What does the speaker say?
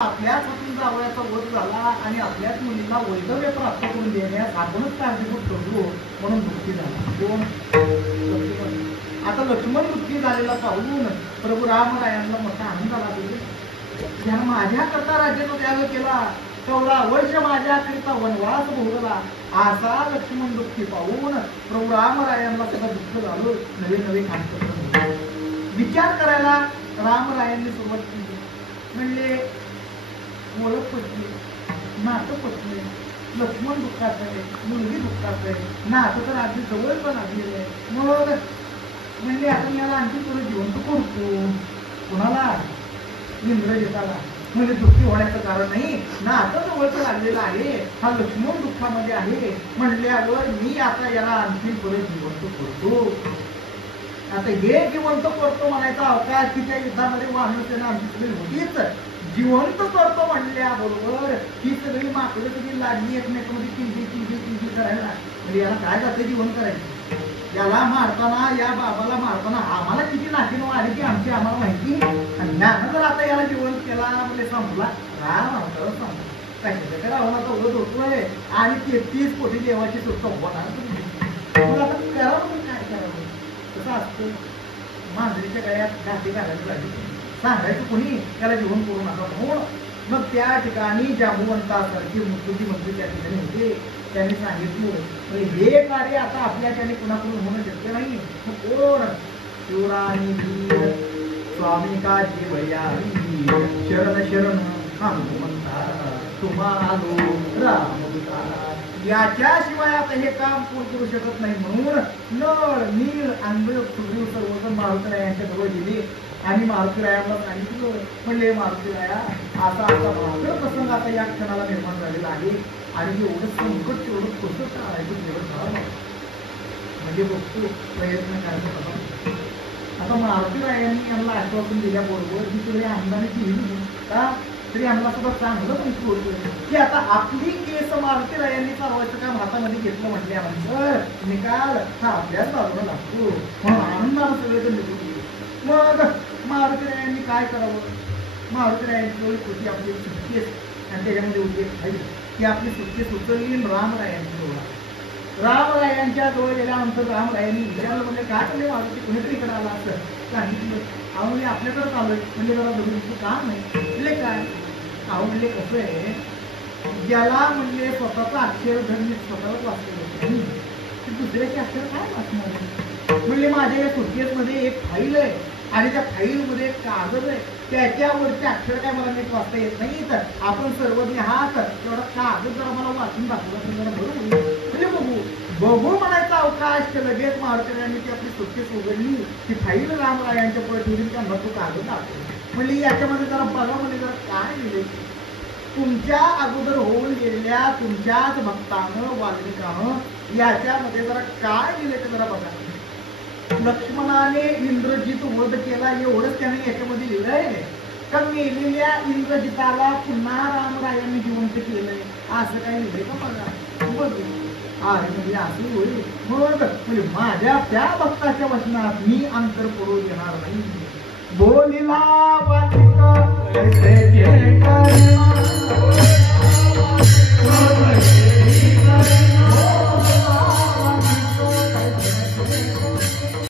आपल्याच हातून जावयाचा वध झाला आणि आपल्याच मुलीला वैधव्य प्राप्त करून देण्यास आपणच कारणीभूत ठरलो म्हणून दुःखी झाला. कोण? आता लक्ष्मण दुःखी झालेला पाहून प्रभू रामरायांना मोठा आनंद आला. त्यानं माझ्याकरता राज्याचा त्याग केला, 14 वर्ष माझ्याकरिता वनवास भोगला, असा लक्ष्मण दुःखी पाहून प्रभू रामरायांना सुद्धा दुःख झालं. नवे नवे कांत विचार करायला रामरायांनी सुरुवात केली. म्हणले ओळख पटली, नातं पटले, लक्ष्मण दुःखात आहे, मुलगी दुःखात आहे, नातं तर आधी जवळ पण आलेलं आहे. मग म्हणजे आता याला आणखी थोडं जिवंत करतो. कुणाला? इंद्रजिताला. म्हणजे दुःखी होण्याचं कारण नाही, नातं जवळचं लागलेलं आहे, हा लक्ष्मण दुःखामध्ये आहे म्हणल्यावर मी आता याला आणखी थोडं जिवंत करतो. आता हे जिवंत करतो म्हणायचा अवकाश तिच्या युद्धामध्ये वाहन आमची सगळी होतीच. जिवंत करतो म्हणल्याबरोबर ही सगळी माकडं सगळी लागली एकमेकांमध्ये किंची करायला. म्हणजे याला काय जाते जिवंत करायचं? याला मारताना, या बाबाला मारताना आम्हाला किती नाकीनं आली की आमची आम्हाला माहिती. आणि यानं जर आता याला जिवंत केला म्हणजे संपला राम अवतार संपला. काय रावणाचा वध होतोय आणि 33 कोटी देवाची सुटका होणार. तुला आता करावं काय करावं? कसं असतं, मांजरीच्या गळ्यात घाटी घालायला लागली. सांगायचं कोणी त्याला जीवन करू नका म्हणून. मग त्या ठिकाणी जांबुवंतासारखी मुकुंदी मंत्री त्या ठिकाणी होते. त्यांनी सांगितलं हे कार्य आता आपल्या त्याने कुणाकडून होणं शक्य नाही. मग कोण? शिवराणी स्वामी का जीवया शरण शरण हनुमंता तुम्हालो रामदूता. याच्याशिवाय आता हे काम कोण करू शकत नाही म्हणून नळ नीळ आंबळ सुग्रीव सर्वजण मारुतीरायांच्या जवळ गेले आणि मारुतीरायांना सांगितलं. म्हणले मारुतीराया आता भाकर प्रसंग आता या क्षणाला निर्माण झालेला आहे आणि एवढं संकट तेवढं कसं टाळायचं तेवढं म्हणजे बघतो प्रयत्न करायचा. आता मारुतीरायांनी यांना आश्वासन दिल्याबरोबर ही सगळी आमदानी केली का तरी आम्हाला सुद्धा चांगलं पण होतं की आता आपली केस मारुतीरायांनी चालवायचं काम हातामध्ये घेतलं म्हटल्यानंतर निकाल हा आपल्याच बाजूला लागतो म्हणून आनंदाला सगळेजण निघून गेले. मग मारुतीरायांनी काय करावं? मारुतीरायांची होती आपली सुटकेस आणि त्याच्यामध्ये उल्लेख आहे की आपली सुटकेस उचलली रामरायांची जवळ. रामरायांच्या जवळ गेल्यानंतर रामरायांनी विचारलं म्हणजे काय म्हणजे मारुती कुणीतरी इकडे आला असं सांगितलं. अहो म्हणजे आपल्याकडे चालू म्हणजे जरा जरुरीचं काम नाही. म्हणजे काय? अहो म्हणजे कसं आहे, ज्याला म्हणजे स्वतःचा अक्षर धर्म स्वतःलाच वाचलेलं ते दुसऱ्याचे अक्षर काय वाचणार? म्हणजे माझ्या या सुटकेसमध्ये एक फाईल आहे आणि त्या फाईलमध्ये एक कागद आहे, त्याच्यावरचे अक्षर काय मला नीट वाचता येत नाही. तर आपण सर्वज्ञ आहात, तेवढा कागद जर मला वाचून दाखवला तर जरा बरं होईल. म्हणजे बघू म्हणायचा अवकाश लगेच मारुतीरायांनी ती आपली सुटकेस उघडली, ती फाईल रामरायांच्या पुढे ठेवली, त्यांना तो कागद दाखवला. म्हणजे याच्यामध्ये जरा बघा म्हणजे जरा काय लिहिले. तुमच्या अगोदर होऊन गेलेल्या तुमच्याच भक्तानं वाल्मिकानं याच्यामध्ये जरा काय लिहिले ते जरा बघा. लक्ष्मणाने इंद्रजित वध केला एवढंच त्याने याच्यामध्ये लिहिलंय का मेलेल्या इंद्रजिताला पुन्हा रामरायांनी जिवंत केलंय असं काय लिहिलंय का? बघा बघ अरे म्हणजे असं होईल. मग म्हणजे माझ्या त्या भक्ताच्या वचनात मी अंतर पडू देणार नाही. बोलिला वाचिक